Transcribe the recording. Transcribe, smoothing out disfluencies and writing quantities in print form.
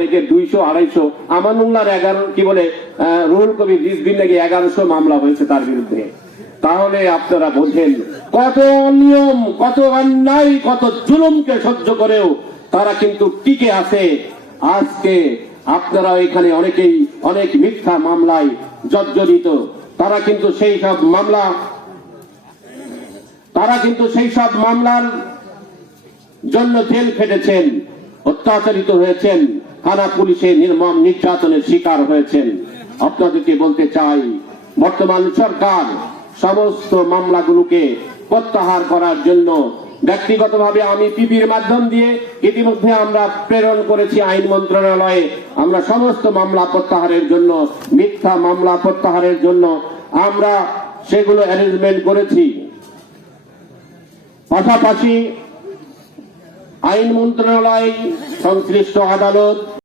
থেকে 200-250 আমানুল্লাহর 11 কি বলে রুহুল কবির রিজভীর নাকি 1100 মামলা হয়েছে তার বিরুদ্ধে। তাহলে আপনারা বোঝেন কত অনিয়ম, কত অন্যায়, কত জুলুমকে সহ্য করেও তারা কিন্তু টিকে আছে। আজকে আপনারা এখানে অনেকেই অনেক মিথ্যা মামলায় জর্জরিত, তারা কিন্তু সেই সব মামলার জন্য জেল খেটেছেন, অত্যাচারিত হয়েছেন, থানা পুলিশের নির্মম নির্যাতনের শিকার হয়েছেন। আপনাদেরকে বলতে চাই, বর্তমান সরকার সমস্ত মামলাগুলোকে প্রত্যাহার করার জন্য ব্যক্তিগতভাবে আমি পিপির মাধ্যম দিয়ে ইতিমধ্যে আমরা প্রেরণ করেছি আইন মন্ত্রণালয়ে। আমরা সমস্ত মামলা প্রত্যাহারের জন্য, মিথ্যা মামলা প্রত্যাহারের জন্য আমরা সেগুলো অ্যারেঞ্জমেন্ট করেছি। পাশাপাশি আইন মন্ত্রণালয়, সংশ্লিষ্ট আদালত